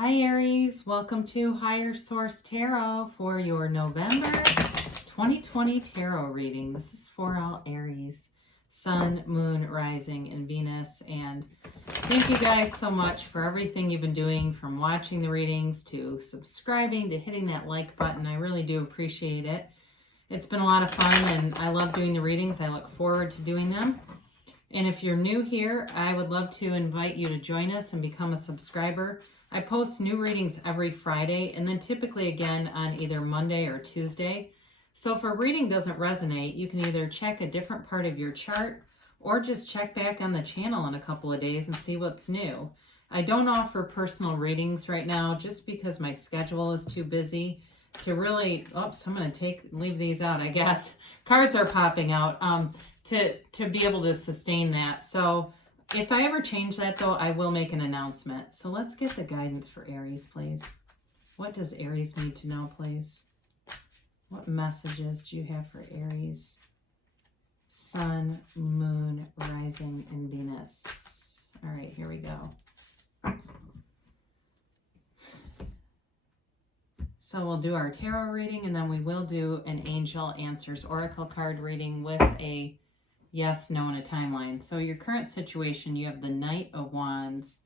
Hi Aries, welcome to Higher Source Tarot for your November 2020 tarot reading. This is for all Aries, Sun, Moon, Rising, and Venus. And thank you guys so much for everything you've been doing, from watching the readings to subscribing to hitting that like button. I really do appreciate it. It's been a lot of fun and I love doing the readings. I look forward to doing them. And if you're new here, I would love to invite you to join us and become a subscriber. I post new readings every Friday and then typically again on either Monday or Tuesday. So if a reading doesn't resonate, you can either check a different part of your chart or just check back on the channel in a couple of days and see what's new. I don't offer personal readings right now just because my schedule is too busy to really, oops, I'm going to leave these out, I guess. Cards are popping out to be able to sustain that. So if I ever change that, though, I will make an announcement. So let's get the guidance for Aries, please. What does Aries need to know, please? What messages do you have for Aries? Sun, Moon, Rising, and Venus. All right, here we go. So we'll do our tarot reading, and then we will do an Angel Answers Oracle card reading with a yes, no, and a timeline. So your current situation, you have the Knight of Wands.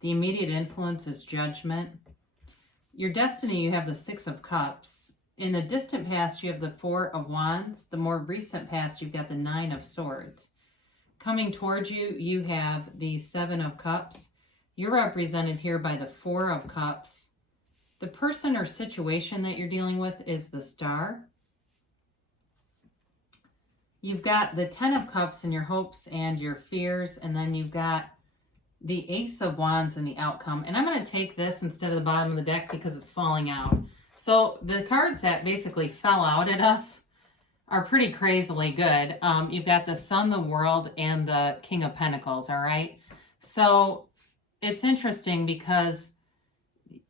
The immediate influence is Judgment. Your destiny, you have the Six of Cups. In the distant past, you have the Four of Wands. The more recent past, you've got the Nine of Swords. Coming towards you, you have the Seven of Cups. You're represented here by the Four of Cups. The person or situation that you're dealing with is the Star. You've got the Ten of Cups and your hopes and your fears, and then you've got the Ace of Wands and the outcome. And I'm going to take this instead of the bottom of the deck because it's falling out. So the cards that basically fell out at us are pretty crazily good. You've got the Sun, the World, and the King of Pentacles, all right? So it's interesting because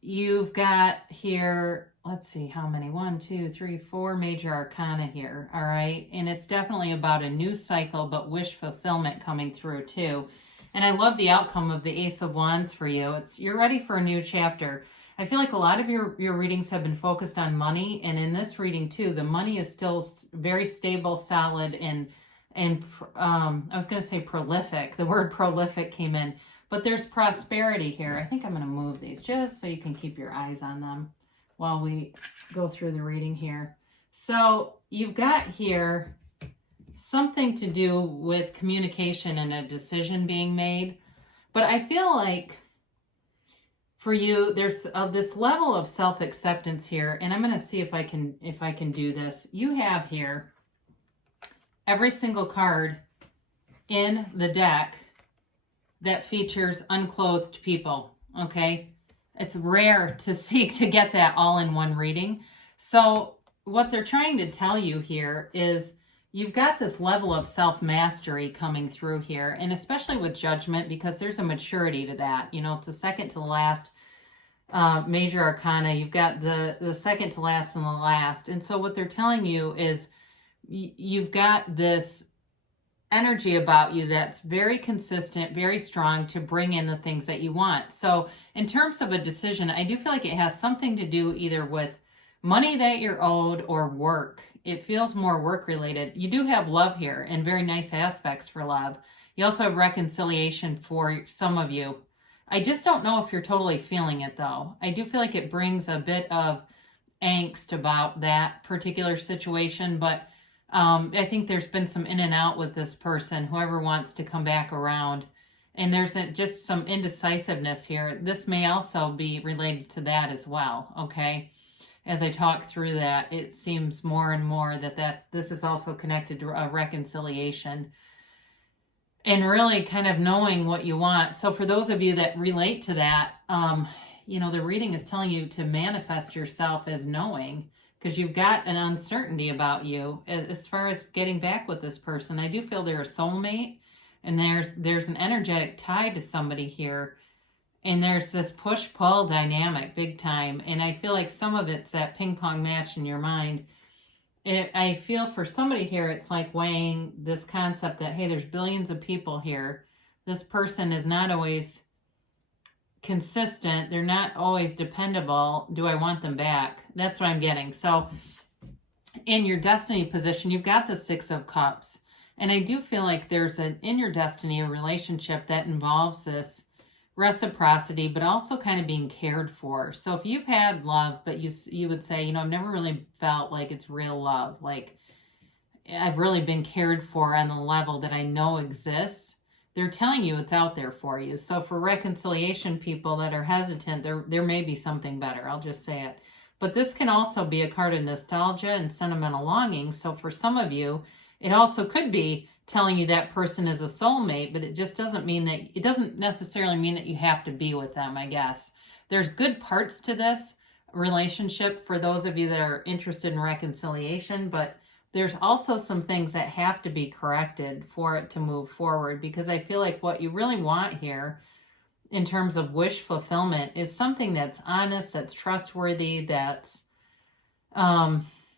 you've got here, let's see how many, 1, 2, 3, 4 major arcana here, all right? And it's definitely about a new cycle, but wish fulfillment coming through too. And I love the outcome of the Ace of Wands for you. You're ready for a new chapter. I feel like a lot of your readings have been focused on money, and in this reading too, the money is still very stable, solid, and I was going to say prolific. The word prolific came in. But there's prosperity here. I think I'm going to move these just so you can keep your eyes on them while we go through the reading here. So you've got here something to do with communication and a decision being made. But I feel like for you, there's this level of self-acceptance here. And I'm going to see if I can do this. You have here every single card in the deck that features unclothed people, okay? It's rare to get that all in one reading. So what they're trying to tell you here is you've got this level of self-mastery coming through here, and especially with Judgment, because there's a maturity to that. You know, it's the second to the last major arcana. You've got the second to last and the last. And so what they're telling you is you've got this energy about you that's very consistent, very strong to bring in the things that you want. So in terms of a decision, I do feel like it has something to do either with money that you're owed or work. It feels more work related. You do have love here and very nice aspects for love. You also have reconciliation for some of you. I just don't know if you're totally feeling it though. I do feel like it brings a bit of angst about that particular situation, but I think there's been some in and out with this person, whoever wants to come back around. And there's just some indecisiveness here. This may also be related to that as well, okay? As I talk through that, it seems more and more that this is also connected to a reconciliation and really kind of knowing what you want. So for those of you that relate to that, you know, the reading is telling you to manifest yourself as knowing, because you've got an uncertainty about you as far as getting back with this person. I do feel they're a soulmate, and there's an energetic tie to somebody here, and there's this push-pull dynamic big time, and I feel like some of it's that ping-pong match in your mind. I feel for somebody here, it's like weighing this concept that, hey, there's billions of people here. This person is not always consistent. They're not always dependable. Do I want them back? That's what I'm getting. So in your destiny position, you've got the Six of Cups. And I do feel like there's in your destiny, a relationship that involves this reciprocity, but also kind of being cared for. So if you've had love, but you would say, I've never really felt like it's real love. Like I've really been cared for on the level that I know exists. They're telling you it's out there for you. So for reconciliation people that are hesitant, there may be something better. I'll just say it. But this can also be a card of nostalgia and sentimental longing. So for some of you, it also could be telling you that person is a soulmate, but it just doesn't mean that, it doesn't necessarily mean that you have to be with them, I guess. There's good parts to this relationship for those of you that are interested in reconciliation, but there's also some things that have to be corrected for it to move forward, because I feel like what you really want here in terms of wish fulfillment is something that's honest, that's trustworthy, that's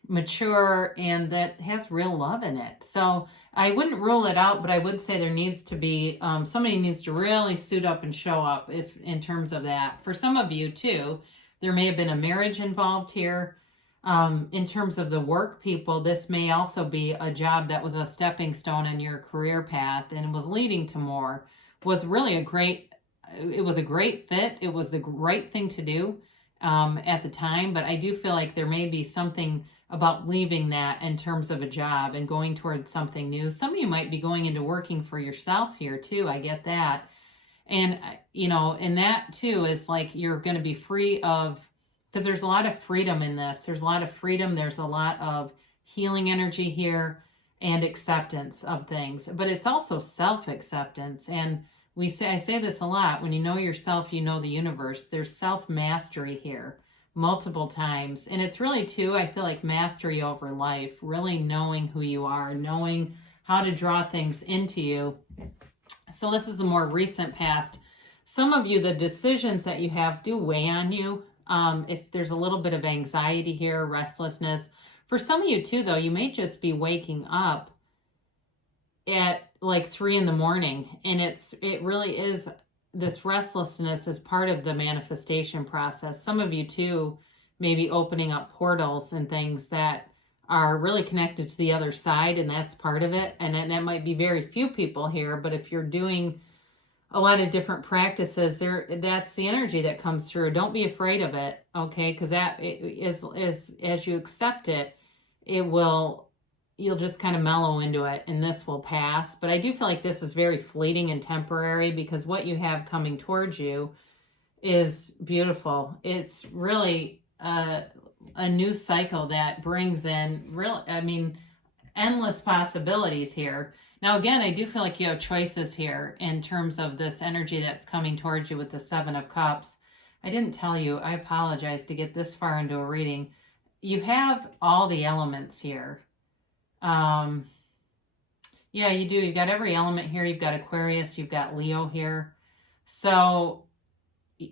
mature, and that has real love in it. So I wouldn't rule it out, but I would say there needs to be, somebody needs to really suit up and show up if in terms of that. For some of you too, there may have been a marriage involved here. In terms of the work people, this may also be a job that was a stepping stone in your career path and was leading to more. It was a great fit. It was the right thing to do at the time, but I do feel like there may be something about leaving that in terms of a job and going towards something new. Some of you might be going into working for yourself here too. I get that. And, and that too is like you're going to be free of, because there's a lot of freedom in this. There's a lot of freedom. There's a lot of healing energy here and acceptance of things. But it's also self-acceptance. And I say this a lot. When you know yourself, you know the universe. There's self-mastery here multiple times. And it's really, too, I feel like mastery over life. Really knowing who you are. Knowing how to draw things into you. So this is the more recent past. Some of you, the decisions that you have do weigh on you. If there's a little bit of anxiety here, restlessness. For some of you too, though, you may just be waking up at like 3 a.m. and it really is, this restlessness is part of the manifestation process. Some of you too may be opening up portals and things that are really connected to the other side, and that's part of it. And that might be very few people here, but if you're doing a lot of different practices there, that's the energy that comes through. Don't be afraid of it, okay? Because that is as you accept it, you'll just kind of mellow into it, and this will pass. But I do feel like this is very fleeting and temporary, because what you have coming towards you is beautiful. It's really a new cycle that brings in endless possibilities here. Now, again, I do feel like you have choices here in terms of this energy that's coming towards you with the Seven of Cups. I didn't tell you, I apologize to get this far into a reading. You have all the elements here. Yeah, you do. You've got every element here. You've got Aquarius, you've got Leo here. So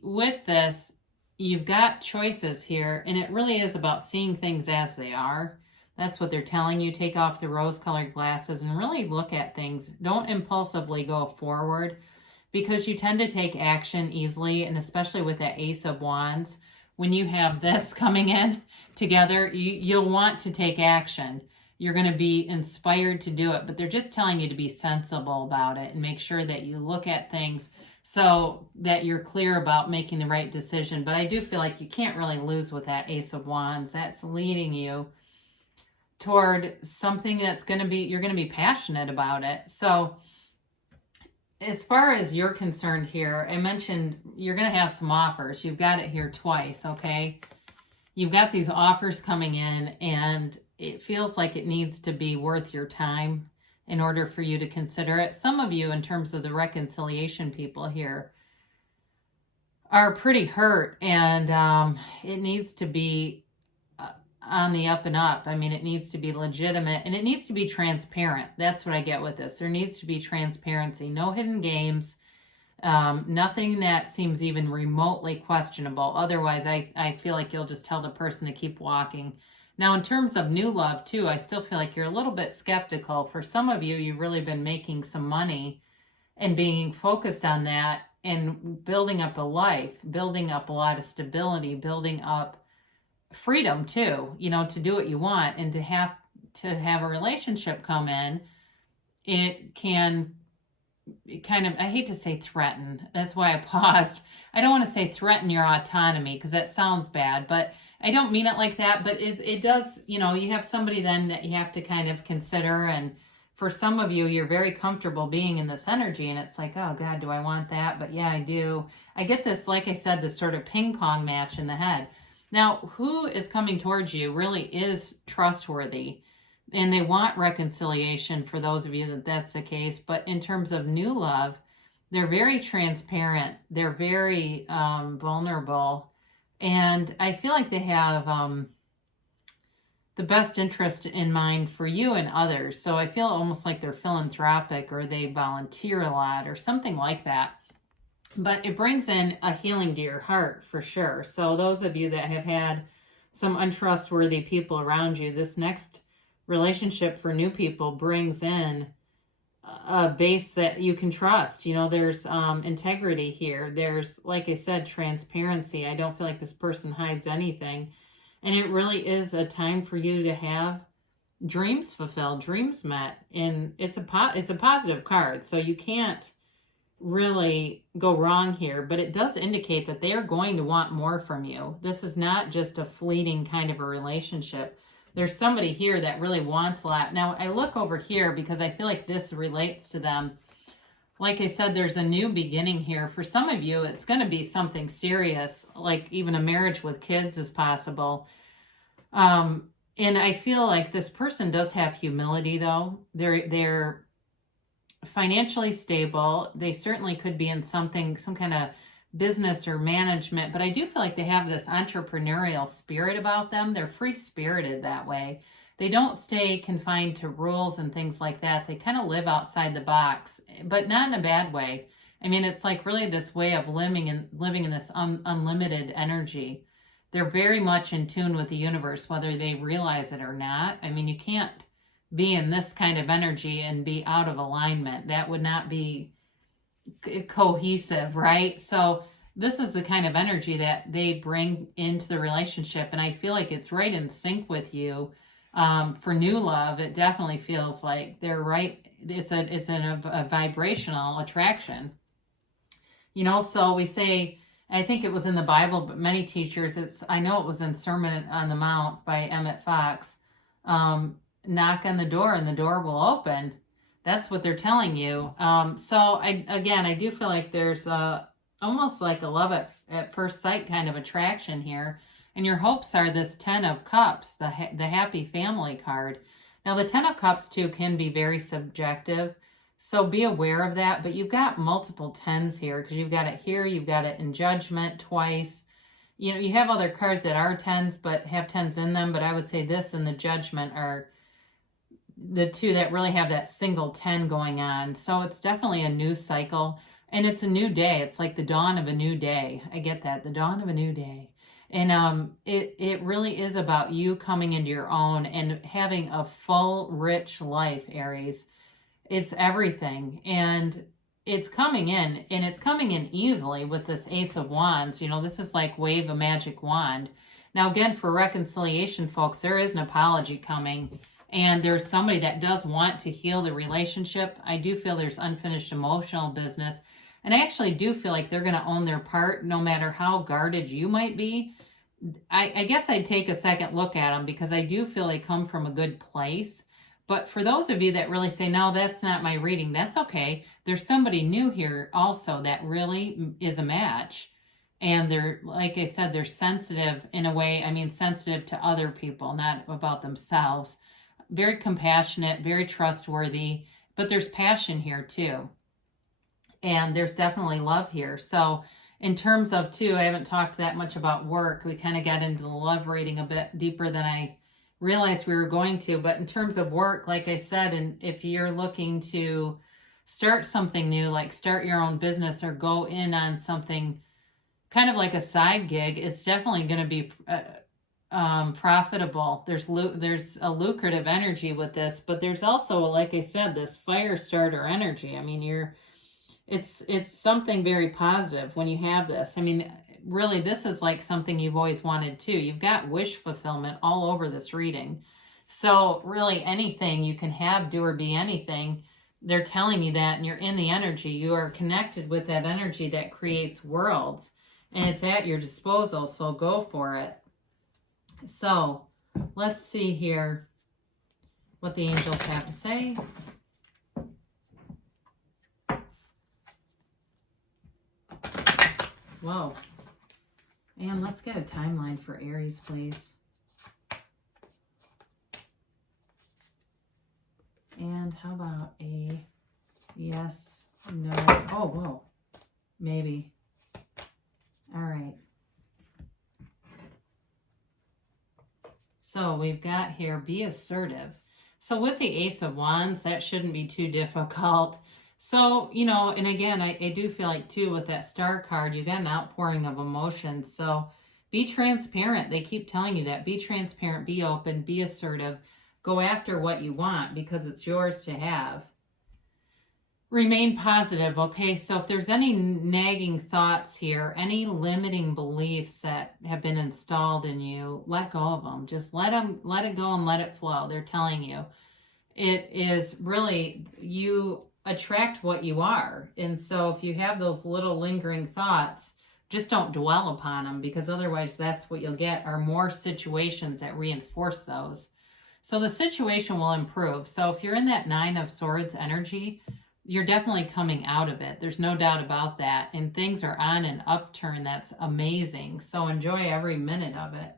with this, you've got choices here, and it really is about seeing things as they are. That's what they're telling you. Take off the rose-colored glasses and really look at things. Don't impulsively go forward, because you tend to take action easily, and especially with that Ace of Wands, when you have this coming in together, you'll want to take action. You're going to be inspired to do it, but they're just telling you to be sensible about it and make sure that you look at things so that you're clear about making the right decision. But I do feel like you can't really lose with that Ace of Wands. That's leading you toward something that's you're going to be passionate about it. So as far as you're concerned here, I mentioned you're going to have some offers. You've got it here twice, okay? You've got these offers coming in, and it feels like it needs to be worth your time in order for you to consider it. Some of you, in terms of the reconciliation people here, are pretty hurt, and it needs to be on the up and up. I mean, it needs to be legitimate, and it needs to be transparent. That's what I get with this. There needs to be transparency. No hidden games. Nothing that seems even remotely questionable. Otherwise, I feel like you'll just tell the person to keep walking. Now, in terms of new love, too, I still feel like you're a little bit skeptical. For some of you, you've really been making some money and being focused on that and building up a life, building up a lot of stability, building up freedom too, you know, to do what you want, and to have a relationship come in, it can kind of, I hate to say threaten. That's why I paused. I don't want to say threaten your autonomy because that sounds bad, but I don't mean it like that. But it does, you know, you have somebody then that you have to kind of consider. And for some of you, you're very comfortable being in this energy, and it's like, oh God, do I want that? But yeah, I do. I get this, like I said, this sort of ping pong match in the head. Now, who is coming towards you really is trustworthy, and they want reconciliation for those of you that that's the case. But in terms of new love, they're very transparent. They're very vulnerable. And I feel like they have the best interest in mind for you and others. So I feel almost like they're philanthropic, or they volunteer a lot or something like that. But it brings in a healing to your heart for sure. So those of you that have had some untrustworthy people around you, this next relationship for new people brings in a base that you can trust. You know, there's integrity here. There's, like I said, transparency. I don't feel like this person hides anything. And it really is a time for you to have dreams fulfilled, dreams met. And it's a positive card. So you can't really go wrong here, but it does indicate that they are going to want more from you. This is not just a fleeting kind of a relationship. There's somebody here that really wants a lot. Now, I look over here because I feel like this relates to them. Like I said, there's a new beginning here. For some of you, it's going to be something serious, like even a marriage with kids is possible. And I feel like this person does have humility, though. They're financially stable. They certainly could be in some kind of business or management, but I do feel like they have this entrepreneurial spirit about them. They're free-spirited that way. They don't stay confined to rules and things like that. They kind of live outside the box, but not in a bad way. I mean, it's like really this way of living in this unlimited energy. They're very much in tune with the universe, whether they realize it or not. I mean, you can't be in this kind of energy and be out of alignment. That would not be cohesive, right? So this is the kind of energy that they bring into the relationship, and I feel like it's right in sync with you. For new love, it definitely feels like they're right. It's a vibrational attraction, you know. So we say, I think it was in the Bible, but many teachers, I know it was in Sermon on the Mount by Emmett Fox. Knock on the door and the door will open. That's what they're telling you. So I do feel like there's almost like a love at first sight kind of attraction here. And your hopes are this 10 of Cups, the happy family card. Now the 10 of Cups too can be very subjective. So be aware of that. But you've got multiple 10s here, because you've got it here. You've got it in Judgment twice. You know, you have other cards that are 10s but have 10s in them. But I would say this and the Judgment are the two that really have that single 10 going on. So it's definitely a new cycle, and it's a new day. It's like the dawn of a new day. I get that, the dawn of a new day. And it really is about you coming into your own and having a full, rich life, Aries. It's everything, and it's coming in, and it's coming in easily with this Ace of Wands. You know, this is like wave a magic wand. Now, again, for reconciliation, folks, there is an apology coming. And there's somebody that does want to heal the relationship. I do feel there's unfinished emotional business. And I actually do feel like they're going to own their part, no matter how guarded you might be. I guess I'd take a second look at them, because I do feel they come from a good place. But for those of you that really say, no, that's not my reading, that's okay. There's somebody new here also that really is a match. And they're, like I said, they're sensitive in a way. I mean, sensitive to other people, not about themselves. Very compassionate, very trustworthy, but there's passion here too. And there's definitely love here. So in terms of too, I haven't talked that much about work. We kind of got into the love reading a bit deeper than I realized we were going to. But in terms of work, like I said, and if you're looking to start something new, like start your own business or go in on something kind of like a side gig, it's definitely going to be profitable. There's a lucrative energy with this, but there's also, like I said, this fire starter energy. I mean, It's something very positive when you have this. I mean, really, this is like something you've always wanted too. You've got wish fulfillment all over this reading. So really anything you can have, do, or be anything, they're telling you that, and you're in the energy. You are connected with that energy that creates worlds, and it's at your disposal, so go for it. So let's see here what the angels have to say. Whoa. And let's get a timeline for Aries, please. And how about a yes, no, oh, whoa, maybe. All right. So we've got here, be assertive. So with the Ace of Wands, that shouldn't be too difficult. So, you know, and again, I do feel like too with that Star card, you got an outpouring of emotions. So be transparent. They keep telling you that. Be transparent, be open, be assertive. Go after what you want because it's yours to have. Remain positive, okay? So if there's any nagging thoughts here, any limiting beliefs that have been installed in you, let go of them. Just let it go and let it flow. They're telling you. It is really, you attract what you are. And so if you have those little lingering thoughts, just don't dwell upon them, because otherwise that's what you'll get, are more situations that reinforce those. So the situation will improve. So if you're in that Nine of Swords energy, you're definitely coming out of it. There's no doubt about that. And things are on an upturn that's amazing. So enjoy every minute of it.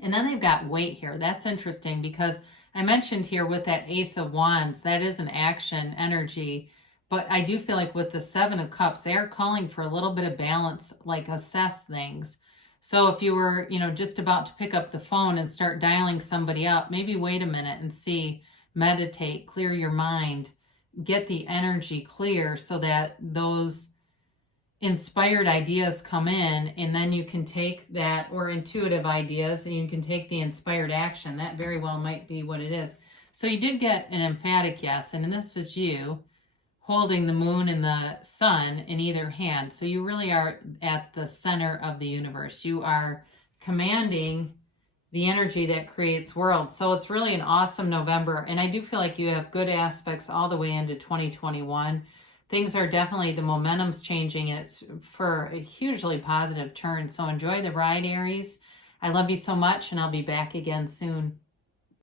And then they've got weight here. That's interesting because I mentioned here with that Ace of Wands, that is an action energy. But I do feel like with the Seven of Cups, they are calling for a little bit of balance, like assess things. So if you were, you know, just about to pick up the phone and start dialing somebody up, maybe wait a minute and see, meditate, clear your mind, get the energy clear so that those inspired ideas come in, and then you can take that, or intuitive ideas, and you can take the inspired action. That very well might be what it is. So you did get an emphatic yes, and this is you holding the moon and the sun in either hand. So you really are at the center of the universe. You are commanding the energy that creates worlds. So it's really an awesome November. And I do feel like you have good aspects all the way into 2021. Things are definitely, the momentum's changing, and it's for a hugely positive turn. So enjoy the ride, Aries. I love you so much, and I'll be back again soon.